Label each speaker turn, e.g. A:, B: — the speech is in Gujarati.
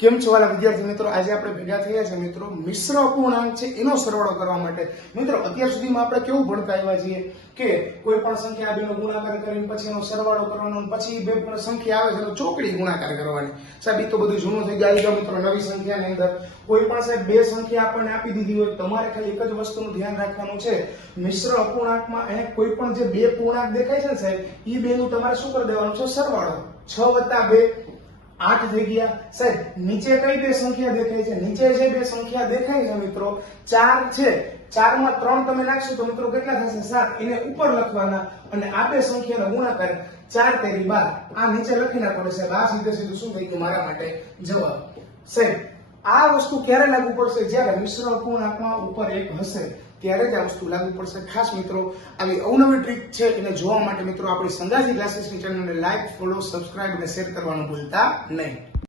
A: કેમ છો વાલા વિદ્યાર્થી મિત્રો? આજે આપણે ભેગા થયા છે મિત્રો મિશ્ર અપૂર્ણાંક છે, એનો સરવાળો કરવા માટે. મિત્રો, અત્યાર સુધીમાં આપણે કેવું ભણતા આવ્યા છીએ કે કોઈ પણ સંખ્યા બેનો ગુણાકાર કરીને પછી એનો સરવાળો કરવાનો પછી બે પણ સંખ્યા આવે છે એનો ચોકડી ગુણાકાર કરવાની. સાહેબ એ તો બધું જૂનું થઈ ગયા. મિત્રો, નવી સંખ્યાની અંદર. કોઈ પણ સાહેબ બે સંખ્યા આપણને આપી દીધી હોય, તમારે ખાલી એક જ વસ્તુનું ધ્યાન રાખવાનું છે. મિશ્ર અપૂર્ણાંકમાં અહીંયા કોઈ પણ જે બે પૂર્ણાંક દેખાય છે ને સાહેબ એ બેનું તમારે શું કરી દેવાનું છે? સરવાળો. છ વત્તા બે આઠ થઈ ગયા. સાહેબ, નીચે કઈ બે સંખ્યા દેખાય છે? નીચે જે બે સંખ્યા દેખાય છે મિત્રો, ચાર છે. ચારમાં ત્રણ તમે નાખશો તો મિત્રો કેટલા થશે? સાત. એને ઉપર લખવાના અને આ બે સંખ્યાનો ગુણાકાર ચાર તેરી બાર. આ નીચે લખી નાખવાનું સાહેબ, આ સીધે સીધું શું થઈ ગયું મારા માટે? જવાબ. સાહેબ આ વસ્તુ ક્યારે લાગુ પડશે? જ્યારે મિશ્ર અપૂર્ણાંકમાં ઉપર એક હશે, ત્યારે જ આ વસ્તુ લાગુ પડશે. ખાસ મિત્રો, આવી અવનવી ટ્રીક છે એને જોવા માટે મિત્રો, આપણી સંગાજી ક્લાસીસની ચેનલને લાઈક ફોલો સબસ્ક્રાઇબ અને શેર કરવાનું ભૂલતા નહીં.